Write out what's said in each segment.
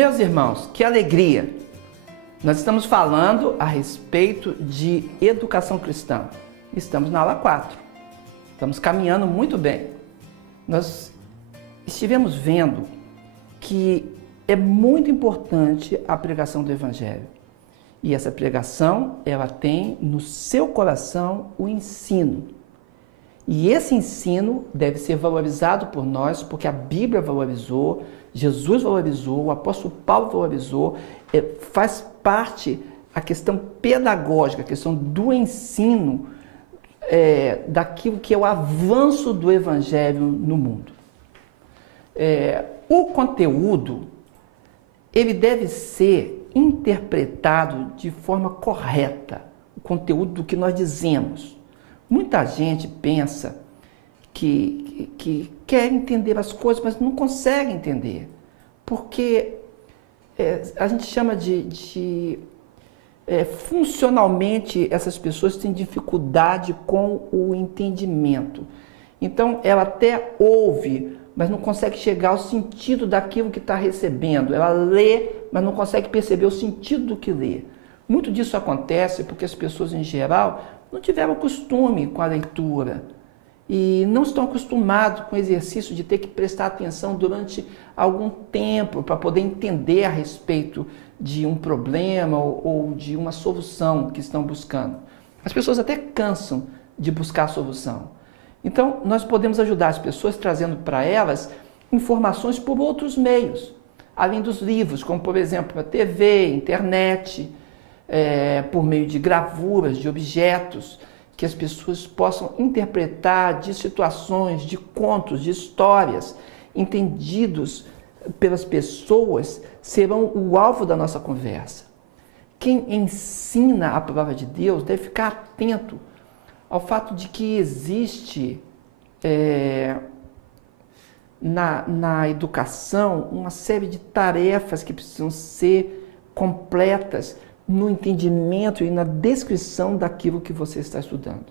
Meus irmãos, que alegria! Nós estamos falando a respeito de educação cristã. Estamos na aula 4. Estamos caminhando muito bem. Nós estivemos vendo que é muito importante a pregação do Evangelho. E essa pregação, ela tem no seu coração o ensino. E esse ensino deve ser valorizado por nós, porque a Bíblia valorizou, Jesus valorizou, o apóstolo Paulo valorizou, faz parte a questão pedagógica, a questão do ensino, daquilo que é o avanço do Evangelho no mundo. O conteúdo, ele deve ser interpretado de forma correta, o conteúdo do que nós dizemos. Muita gente pensa que quer entender as coisas, mas não consegue entender, porque a gente chama funcionalmente essas pessoas têm dificuldade com o entendimento. Então, ela até ouve, mas não consegue chegar ao sentido daquilo que está recebendo. Ela lê, mas não consegue perceber o sentido do que lê. Muito disso acontece porque as pessoas, em geral, não tiveram costume com a leitura e não estão acostumados com o exercício de ter que prestar atenção durante algum tempo para poder entender a respeito de um problema ou de uma solução que estão buscando. As pessoas até cansam de buscar a solução. Então, nós podemos ajudar as pessoas trazendo para elas informações por outros meios, além dos livros, como, por exemplo, a TV, internet, por meio de gravuras, de objetos, que as pessoas possam interpretar de situações, de contos, de histórias, entendidos pelas pessoas, serão o alvo da nossa conversa. Quem ensina a palavra de Deus deve ficar atento ao fato de que existe na educação uma série de tarefas que precisam ser completas no entendimento e na descrição daquilo que você está estudando.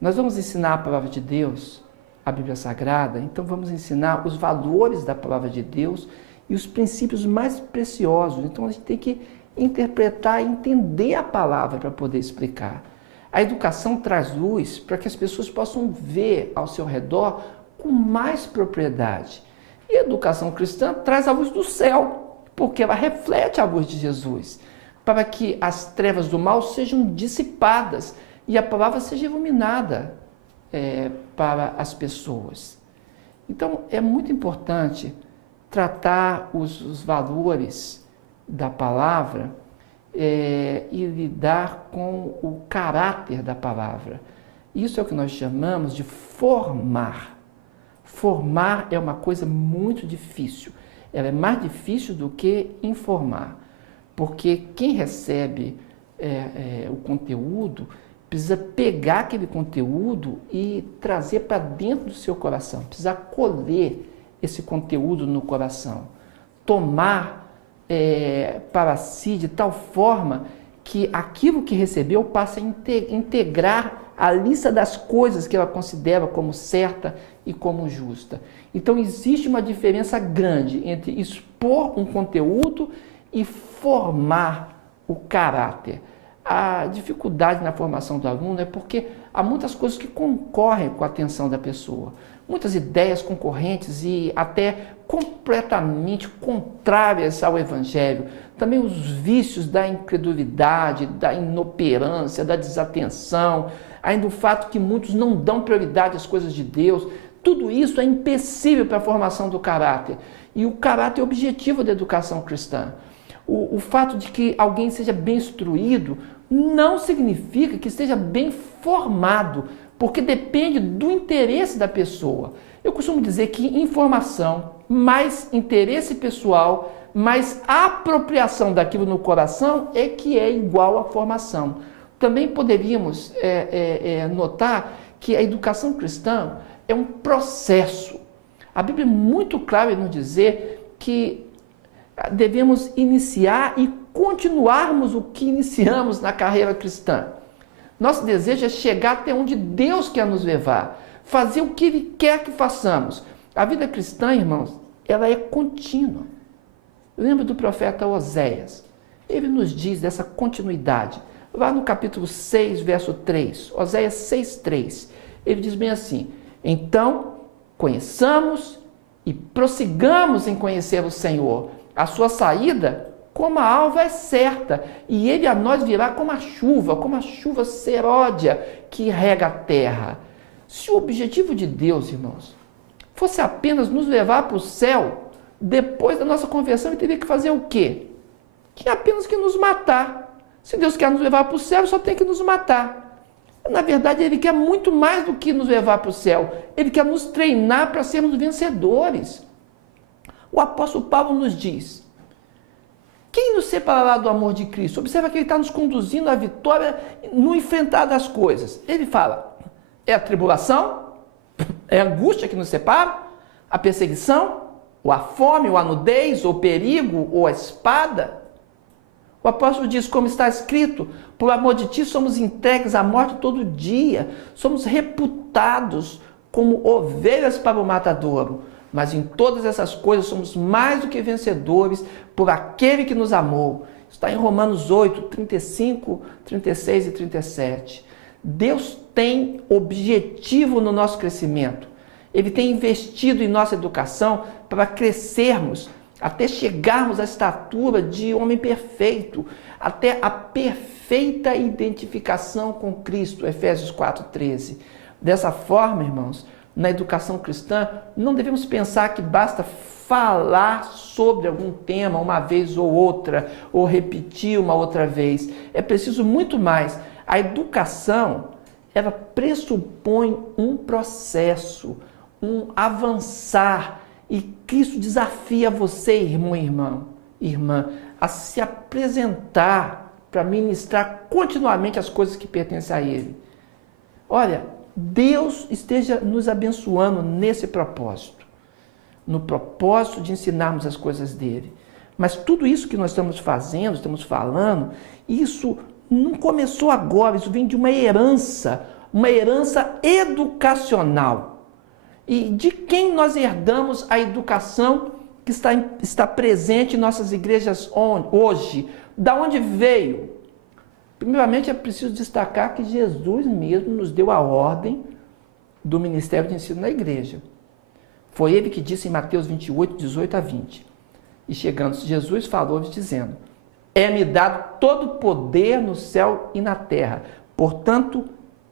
Nós vamos ensinar a palavra de Deus, a Bíblia Sagrada, então vamos ensinar os valores da palavra de Deus e os princípios mais preciosos. Então a gente tem que interpretar e entender a palavra para poder explicar. A educação traz luz para que as pessoas possam ver ao seu redor com mais propriedade. E a educação cristã traz a luz do céu, porque ela reflete a luz de Jesus, para que as trevas do mal sejam dissipadas e a palavra seja iluminada para as pessoas. Então, é muito importante tratar os valores da palavra e lidar com o caráter da palavra. Isso é o que nós chamamos de formar. Formar é uma coisa muito difícil. Ela é mais difícil do que informar. Porque quem recebe o conteúdo precisa pegar aquele conteúdo e trazer para dentro do seu coração, precisa acolher esse conteúdo no coração, tomar para si de tal forma que aquilo que recebeu passe a integrar a lista das coisas que ela considera como certa e como justa. Então existe uma diferença grande entre expor um conteúdo e formar o caráter. A dificuldade na formação do aluno é porque há muitas coisas que concorrem com a atenção da pessoa. Muitas ideias concorrentes e até completamente contrárias ao Evangelho. Também os vícios da incredulidade, da inoperância, da desatenção, ainda o fato que muitos não dão prioridade às coisas de Deus. Tudo isso é empecilho para a formação do caráter. E o caráter é o objetivo da educação cristã. O fato de que alguém seja bem instruído não significa que esteja bem formado, porque depende do interesse da pessoa. Eu costumo dizer que informação, mais interesse pessoal, mais apropriação daquilo no coração é que é igual à formação. Também poderíamos notar que a educação cristã é um processo. A Bíblia é muito clara em nos dizer que devemos iniciar e continuarmos o que iniciamos na carreira cristã. Nosso desejo é chegar até onde Deus quer nos levar, fazer o que Ele quer que façamos. A vida cristã, irmãos, ela é contínua. Lembra do profeta Oséias? Ele nos diz dessa continuidade. Lá no capítulo 6, verso 3, Oséias 6, 3, ele diz bem assim: então, conheçamos e prossigamos em conhecer o Senhor. A sua saída, como a alva, é certa, e ele a nós virá como a chuva seródia que rega a terra. Se o objetivo de Deus, irmãos, fosse apenas nos levar para o céu, depois da nossa conversão, ele teria que fazer o quê? Tinha apenas que nos matar. Se Deus quer nos levar para o céu, só tem que nos matar. Na verdade, Ele quer muito mais do que nos levar para o céu. Ele quer nos treinar para sermos vencedores. O apóstolo Paulo nos diz: quem nos separará do amor de Cristo? Observa que ele está nos conduzindo à vitória no enfrentar das coisas. Ele fala: é a tribulação? É a angústia que nos separa? A perseguição? Ou a fome? Ou a nudez? Ou o perigo? Ou a espada? O apóstolo diz, como está escrito: por amor de ti somos entregues à morte todo dia, somos reputados como ovelhas para o matadouro, mas em todas essas coisas somos mais do que vencedores por aquele que nos amou. Está em Romanos 8, 35, 36 e 37. Deus tem objetivo no nosso crescimento. Ele tem investido em nossa educação para crescermos, até chegarmos à estatura de homem perfeito, até a perfeita identificação com Cristo, Efésios 4:13. Dessa forma, irmãos, na educação cristã, não devemos pensar que basta falar sobre algum tema uma vez ou outra, ou repetir uma outra vez. É preciso muito mais. A educação, ela pressupõe um processo, um avançar. E Cristo desafia você, irmão e irmã, a se apresentar para ministrar continuamente as coisas que pertencem a Ele. Olha, Deus esteja nos abençoando nesse propósito, no propósito de ensinarmos as coisas dEle. Mas tudo isso que nós estamos fazendo, estamos falando, isso não começou agora, isso vem de uma herança educacional. E de quem nós herdamos a educação que está presente em nossas igrejas hoje? Da onde veio? Primeiramente, é preciso destacar que Jesus mesmo nos deu a ordem do ministério de ensino na igreja. Foi Ele que disse em Mateus 28, 18 a 20. E chegando Jesus, falou-lhes dizendo: é-me dado todo o poder no céu e na terra. Portanto,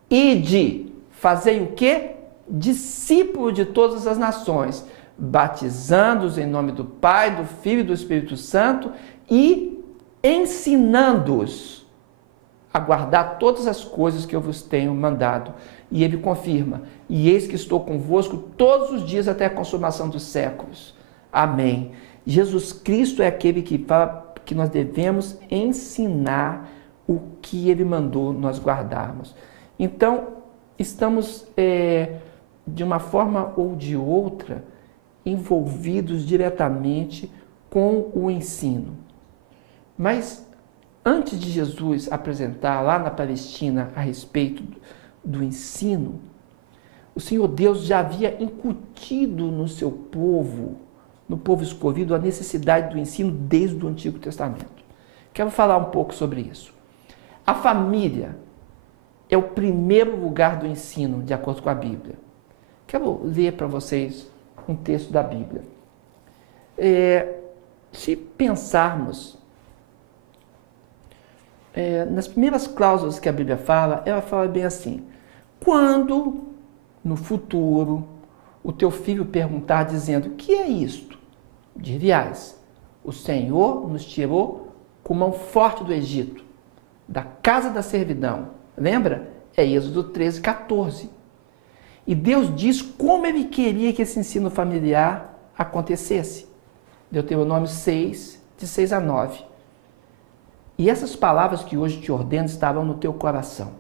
ide, fazei o quê? Discípulo de todas as nações, batizando-os em nome do Pai, do Filho e do Espírito Santo e ensinando-os a guardar todas as coisas que eu vos tenho mandado. E ele confirma: e eis que estou convosco todos os dias até a consumação dos séculos. Amém. Jesus Cristo é aquele que fala que nós devemos ensinar o que ele mandou nós guardarmos. Então, estamos de uma forma ou de outra, envolvidos diretamente com o ensino. Mas, antes de Jesus apresentar lá na Palestina a respeito do ensino, o Senhor Deus já havia incutido no seu povo, no povo escolhido, a necessidade do ensino desde o Antigo Testamento. Quero falar um pouco sobre isso. A família é o primeiro lugar do ensino, de acordo com a Bíblia. Quero ler para vocês um texto da Bíblia. Se pensarmos nas primeiras cláusulas que a Bíblia fala, ela fala bem assim: quando, no futuro, o teu filho perguntar dizendo: o que é isto? Diriás: o Senhor nos tirou com mão forte do Egito, da casa da servidão. Lembra? É Êxodo 13, 14. E Deus diz como Ele queria que esse ensino familiar acontecesse. Deuteronômio 6, de 6 a 9. E essas palavras que hoje te ordeno estarão no teu coração.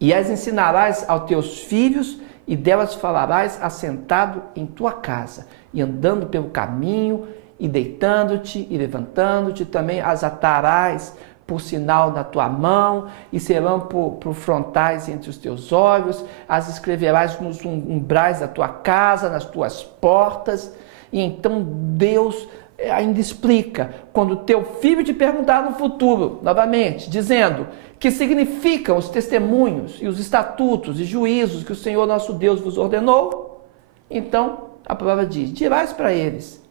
E as ensinarás aos teus filhos, e delas falarás assentado em tua casa, e andando pelo caminho, e deitando-te, e levantando-te, também as atarás por sinal na tua mão, e serão por frontais entre os teus olhos, as escreverás nos umbrais da tua casa, nas tuas portas. E então Deus ainda explica, quando teu filho te perguntar no futuro, novamente, dizendo que significam os testemunhos e os estatutos e juízos que o Senhor nosso Deus vos ordenou, então a palavra diz, dirás para eles,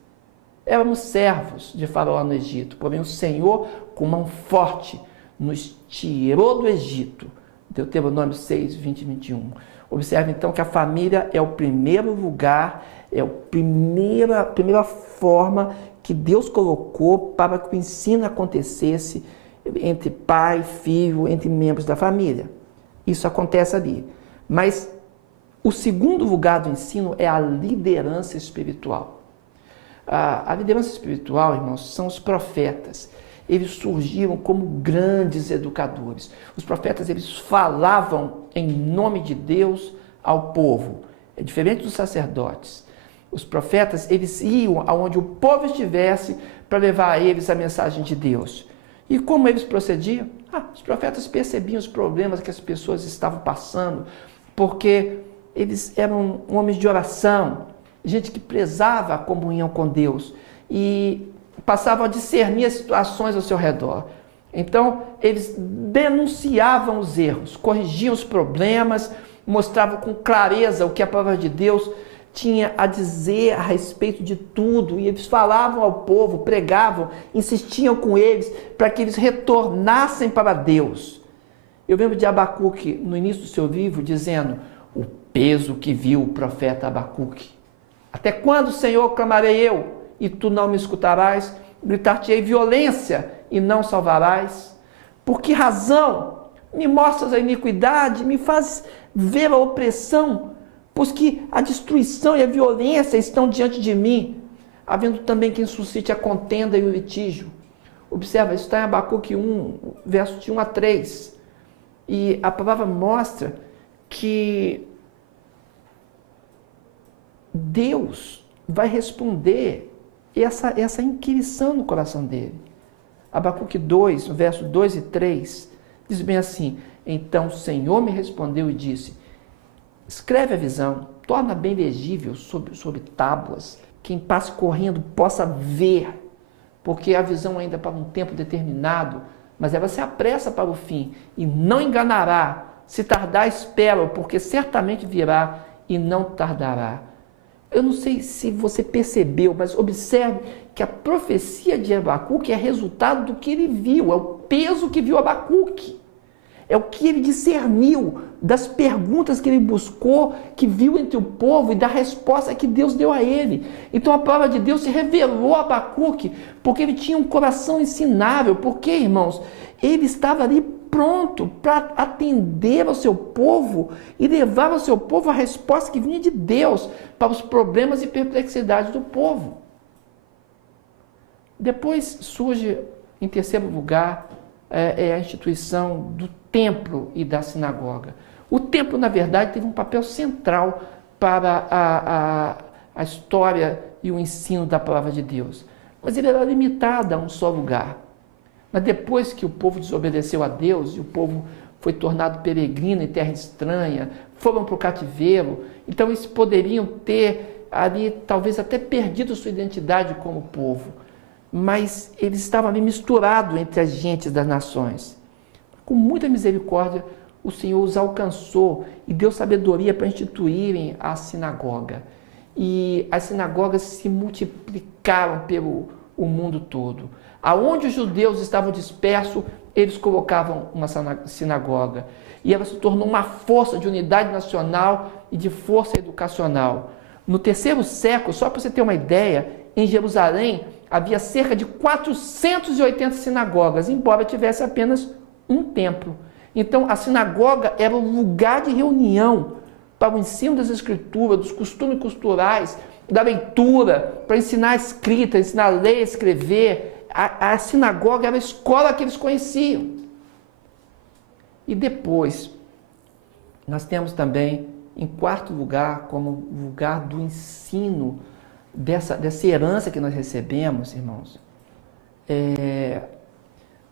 éramos servos de Faraó no Egito, porém o Senhor com mão forte nos tirou do Egito. Deuteronômio 6, 20 e 21. Observe então que a família é o primeiro lugar, é a primeira forma que Deus colocou para que o ensino acontecesse entre pai, filho, entre membros da família. Isso acontece ali. Mas o segundo lugar do ensino é a liderança espiritual. A liderança espiritual, irmãos, são os profetas. Eles surgiram como grandes educadores. Os profetas, eles falavam em nome de Deus ao povo. É diferente dos sacerdotes. Os profetas, eles iam aonde o povo estivesse para levar a eles a mensagem de Deus. E como eles procediam? Os profetas percebiam os problemas que as pessoas estavam passando, porque eles eram homens de oração, gente que prezava a comunhão com Deus e passavam a discernir as situações ao seu redor. Então, eles denunciavam os erros, corrigiam os problemas, mostravam com clareza o que a palavra de Deus tinha a dizer a respeito de tudo, e eles falavam ao povo, pregavam, insistiam com eles para que eles retornassem para Deus. Eu lembro de Abacuque, no início do seu livro, dizendo, o peso que viu o profeta Abacuque. Até quando, Senhor, clamarei eu, e tu não me escutarás? Gritar-te-ei violência, e não salvarás? Por que razão me mostras a iniquidade, me fazes ver a opressão? Pois que a destruição e a violência estão diante de mim, havendo também quem suscite a contenda e o litígio. Observa, isso está em Abacuque 1, verso de 1 a 3. E a palavra mostra que Deus vai responder essa inquirição no coração dele. Abacuque 2, no verso 2 e 3, diz bem assim, então o Senhor me respondeu e disse, escreve a visão, torna bem legível sobre tábuas, quem passe correndo possa ver, porque a visão ainda é para um tempo determinado, mas ela se apressa para o fim, e não enganará, se tardar espera, porque certamente virá e não tardará. Eu não sei se você percebeu, mas observe que a profecia de Abacuque é resultado do que ele viu, é o peso que viu Abacuque. É o que ele discerniu das perguntas que ele buscou, que viu entre o povo e da resposta que Deus deu a ele. Então a palavra de Deus se revelou a Abacuque, porque ele tinha um coração ensinável, porque, irmãos, ele estava ali pronto para atender ao seu povo e levar ao seu povo a resposta que vinha de Deus para os problemas e perplexidades do povo. Depois surge, em terceiro lugar, a instituição do templo e da sinagoga. O templo, na verdade, teve um papel central para a história e o ensino da palavra de Deus. Mas ele era limitado a um só lugar. Mas depois que o povo desobedeceu a Deus e o povo foi tornado peregrino em terra estranha, foram para o cativeiro, então eles poderiam ter ali talvez até perdido sua identidade como povo. Mas eles estavam ali misturados entre as gentes das nações. Com muita misericórdia, o Senhor os alcançou e deu sabedoria para instituírem a sinagoga. E as sinagogas se multiplicaram pelo mundo todo. Aonde os judeus estavam dispersos, eles colocavam uma sinagoga. E ela se tornou uma força de unidade nacional e de força educacional. No terceiro século, só para você ter uma ideia, em Jerusalém havia cerca de 480 sinagogas, embora tivesse apenas um templo. Então, a sinagoga era um lugar de reunião para o ensino das escrituras, dos costumes culturais, da leitura, para ensinar a escrita, ensinar a ler, escrever. A sinagoga era a escola que eles conheciam. E depois, nós temos também, em quarto lugar, como lugar do ensino dessa herança que nós recebemos, irmãos,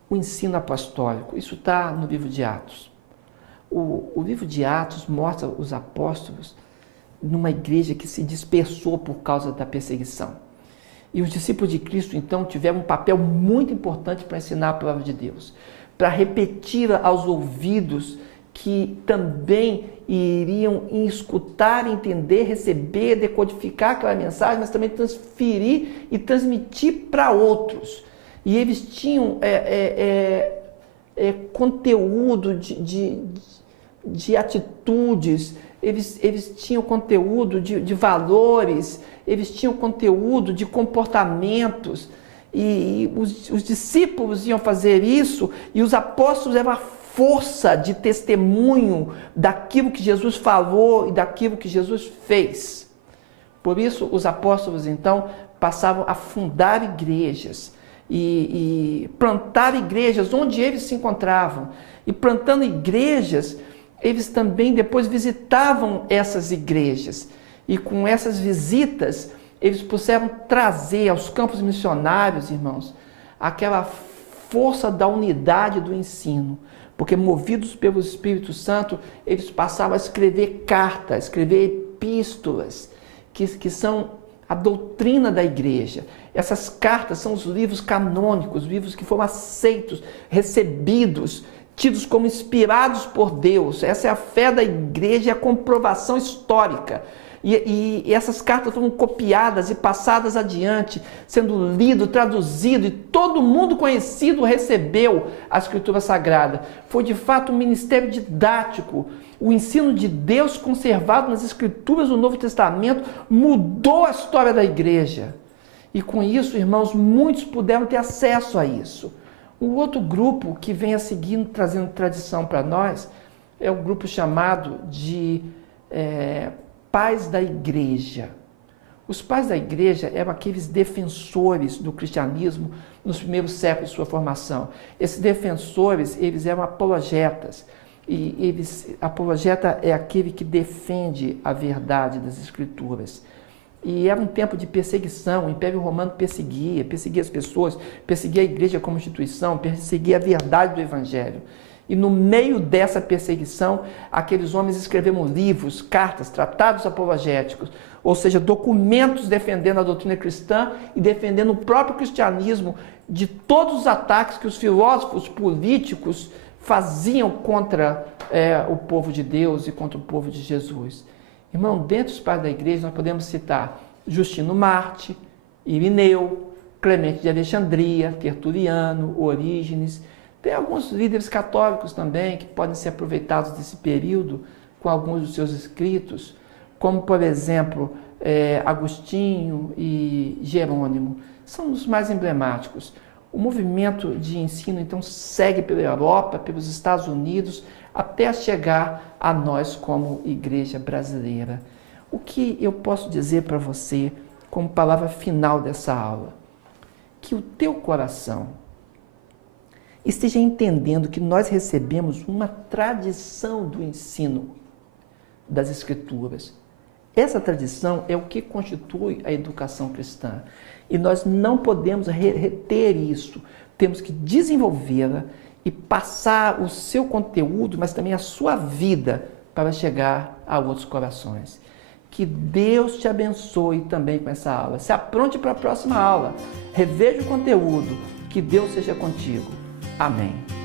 o ensino apostólico. Isso está no livro de Atos. O livro de Atos mostra os apóstolos numa igreja que se dispersou por causa da perseguição. E os discípulos de Cristo, então, tiveram um papel muito importante para ensinar a palavra de Deus, para repetir aos ouvidos que também iriam escutar, entender, receber, decodificar aquela mensagem, mas também transferir e transmitir para outros. E eles tinham conteúdo de atitudes, eles tinham conteúdo de valores, eles tinham conteúdo de comportamentos, e os discípulos iam fazer isso, e os apóstolos eram a força de testemunho daquilo que Jesus falou e daquilo que Jesus fez. Por isso, os apóstolos, então, passavam a fundar igrejas e plantar igrejas onde eles se encontravam. E plantando igrejas, eles também depois visitavam essas igrejas. E com essas visitas, eles puderam trazer aos campos missionários, irmãos, aquela força da unidade do ensino. Porque movidos pelo Espírito Santo, eles passavam a escrever cartas, escrever epístolas, que são a doutrina da igreja. Essas cartas são os livros canônicos, livros que foram aceitos, recebidos, tidos como inspirados por Deus. Essa é a fé da igreja e a comprovação histórica. E essas cartas foram copiadas e passadas adiante, sendo lido, traduzido, e todo mundo conhecido recebeu a Escritura Sagrada. Foi de fato um ministério didático. O ensino de Deus conservado nas Escrituras do Novo Testamento mudou a história da igreja. E com isso, irmãos, muitos puderam ter acesso a isso. Um outro grupo que vem a seguir trazendo tradição para nós é o grupo chamado de Pais da Igreja. Os pais da igreja eram aqueles defensores do cristianismo nos primeiros séculos de sua formação. Esses defensores, eles eram apologetas. E apologeta é aquele que defende a verdade das Escrituras. E era um tempo de perseguição, o Império Romano perseguia as pessoas, perseguia a igreja como instituição, perseguia a verdade do Evangelho. E no meio dessa perseguição, aqueles homens escreveram livros, cartas, tratados apologéticos, ou seja, documentos defendendo a doutrina cristã e defendendo o próprio cristianismo de todos os ataques que os filósofos políticos faziam contra o povo de Deus e contra o povo de Jesus. Irmão, dentre os pais da igreja nós podemos citar Justino Marte, Irineu, Clemente de Alexandria, Tertuliano, Orígenes. Tem alguns líderes católicos também que podem ser aproveitados desse período com alguns dos seus escritos, como, por exemplo, Agostinho e Jerônimo. São os mais emblemáticos. O movimento de ensino, então, segue pela Europa, pelos Estados Unidos, até chegar a nós como igreja brasileira. O que eu posso dizer para você como palavra final dessa aula? Que o teu coração esteja entendendo que nós recebemos uma tradição do ensino das Escrituras. Essa tradição é o que constitui a educação cristã. E nós não podemos reter isso. Temos que desenvolvê-la e passar o seu conteúdo, mas também a sua vida, para chegar a outros corações. Que Deus te abençoe também com essa aula. Se apronte para a próxima aula. Reveja o conteúdo. Que Deus seja contigo. Amém.